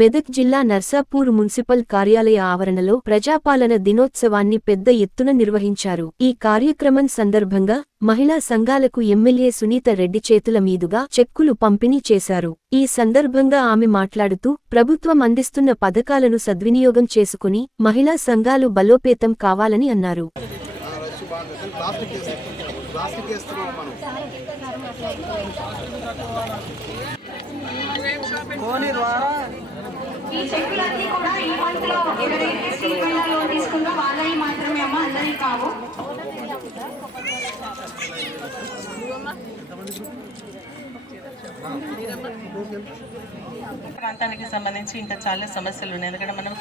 మెదక్ జిల్లా నర్సాపూర్ మున్సిపల్ కార్యాలయ ఆవరణలో ప్రజాపాలన దినోత్సవాన్ని పెద్ద ఎత్తున నిర్వహించారు. ఈ కార్యక్రమం సందర్భంగా మహిళా సంఘాలకు ఎమ్మెల్యే సునీత రెడ్డి చేతుల మీదుగా చెక్కులు పంపిణీ చేశారు. ఈ సందర్భంగా ఆమె మాట్లాడుతూ ప్రభుత్వం అందిస్తున్న పథకాలను సద్వినియోగం చేసుకుని మహిళా సంఘాలు బలోపేతం కావాలని అన్నారు. ఈ చెక్కులన్నీ కూడా ఈ మంత్ లో ఎవరైతే స్టీల్ లోన్ తీసుకుందో వాళ్ళవి మాత్రమే అమ్మ, అందరికీ కావు. ప్రాంతానికి సంబంధించి ఇంకా చాలా సమస్యలు ఉన్నాయి. ఎందుకంటే మనం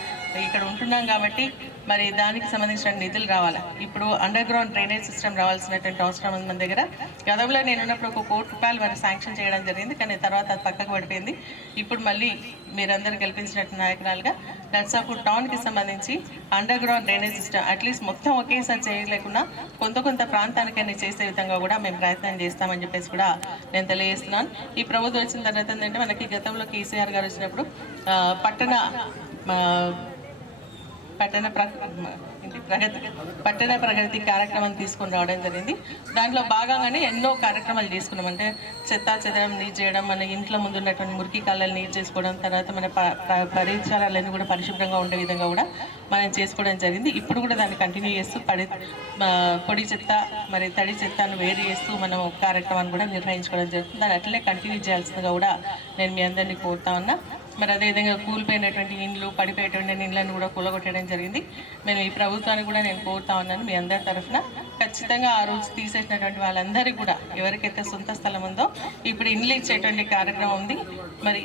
ఇక్కడ ఉంటున్నాం కాబట్టి మరి దానికి సంబంధించిన నిధులు రావాలి. ఇప్పుడు అండర్ గ్రౌండ్ డ్రైనేజ్ సిస్టమ్ రావాల్సినటువంటి అవసరం ఉంది మన దగ్గర. గతంలో నేను ఉన్నప్పుడు ఒక ₹1 కోటి మరి శాంక్షన్ చేయడం జరిగింది, కానీ తర్వాత అది పక్కకు పడిపోయింది. ఇప్పుడు మళ్ళీ మీరందరూ గెలిపించినట్టు నాయకురాలుగా నర్సాపూర్ టౌన్కి సంబంధించి under ground drainage system at least మొత్తం ఒకేసారి చేయలేకుండా కొంత ప్రాంతానికైనా చేసే విధంగా కూడా మేము ప్రయత్నం చేస్తామని చెప్పేసి కూడా నేను తెలియజేస్తున్నాను. ఈ ప్రభుత్వం వచ్చిన తర్వాత ఏంటంటే మనకి గతంలో కేసీఆర్ గారు వచ్చినప్పుడు పట్టణ ప్రగతి కార్యక్రమం తీసుకుని రావడం జరిగింది. దాంట్లో భాగంగానే ఎన్నో కార్యక్రమాలు చేసుకున్నాం. అంటే చెత్తాచెదరం నీట్ చేయడం, మన ఇంట్లో ముందు ఉన్నటువంటి మురికి కాళ్ళని నీట్ చేసుకోవడం, తర్వాత మన పరిసరాలన్నీ కూడా పరిశుభ్రంగా ఉండే విధంగా కూడా మనం చేసుకోవడం జరిగింది. ఇప్పుడు కూడా దాన్ని కంటిన్యూ చేస్తూ పొడి చెత్త మరి తడి చెత్తను వేరు చేస్తూ మనం కార్యక్రమాన్ని కూడా నిర్వహించుకోవడం జరుగుతుంది. దాన్ని అట్లనే కంటిన్యూ చేయాల్సిందిగా కూడా నేను మీ అందరినీ కోరుతా ఉన్నా. మరి అదేవిధంగా కూలిపోయినటువంటి ఇండ్లు, పడిపోయేటువంటి ఇండ్లను కూడా కూలగొట్టడం జరిగింది. నేను ఈ ప్రభుత్వాన్ని కూడా నేను కోరుతా ఉన్నాను మీ అందరి తరఫున ఖచ్చితంగా ఆ రోజు తీసేసినటువంటి వాళ్ళందరికీ కూడా ఎవరికైతే సొంత స్థలం ఉందో ఇప్పుడు ఇండ్లు ఇచ్చేటువంటి కార్యక్రమం ఉంది. మరి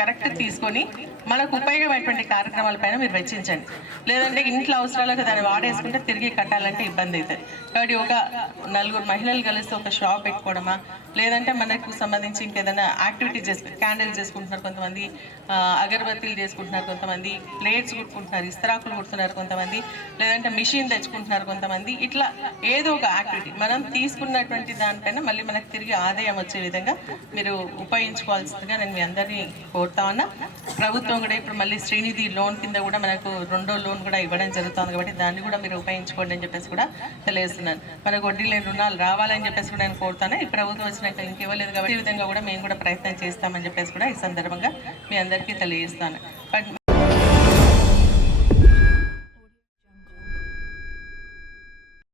కరెక్ట్ తీసుకొని మనకు ఉపయోగమైనటువంటి కార్యక్రమాలపైన మీరు వెచ్చించండి. లేదంటే ఇంట్లో అవసరాలకు దాన్ని వాడేసుకుంటే తిరిగి కట్టాలంటే ఇబ్బంది అవుతుంది. కాబట్టి ఒక 4 మహిళలు కలిసి ఒక షాప్ పెట్టుకోవడమా, లేదంటే మనకు సంబంధించి ఇంకేదైనా యాక్టివిటీ క్యాండిల్స్ చేసుకుంటున్నారు కొంతమంది, అగరబత్తీలు చేసుకుంటున్నారు కొంతమంది, ప్లేట్స్ కుట్టుకుంటున్నారు, ఇస్తరాకులు కుడుతున్నారు కొంతమంది, లేదంటే మిషన్ తెచ్చుకుంటున్నారు కొంతమంది. ఇట్లా ఏదో ఒక యాక్టివిటీ మనం తీసుకున్నటువంటి దానిపైన మళ్ళీ మనకు తిరిగి ఆదాయం వచ్చే విధంగా మీరు ఉపయోగించుకోవాల్సిందిగా నేను మీ అందరినీ కోరుతా ఉన్నా. ప్రభుత్వం కూడా ఇప్పుడు మళ్ళీ శ్రీనిధి లోన్ కింద కూడా మనకు 2వ లోన్ కూడా ఇవ్వడం జరుగుతుంది. కాబట్టి దాన్ని కూడా మీరు ఉపయోగించుకోండి అని చెప్పేసి కూడా తెలియజేస్తున్నాను. మనకు వడ్డీ లేని రుణాలు రావాలని చెప్పేసి కూడా నేను కోరుతాను. ఈ ప్రభుత్వం వచ్చినాక ఇంకెవ్వలేదు కాబట్టి ఈ విధంగా కూడా మేము కూడా ప్రయత్నం చేస్తామని చెప్పేసి కూడా ఈ సందర్భంగా మీ అందరికీ తెలియజేస్తాను. బట్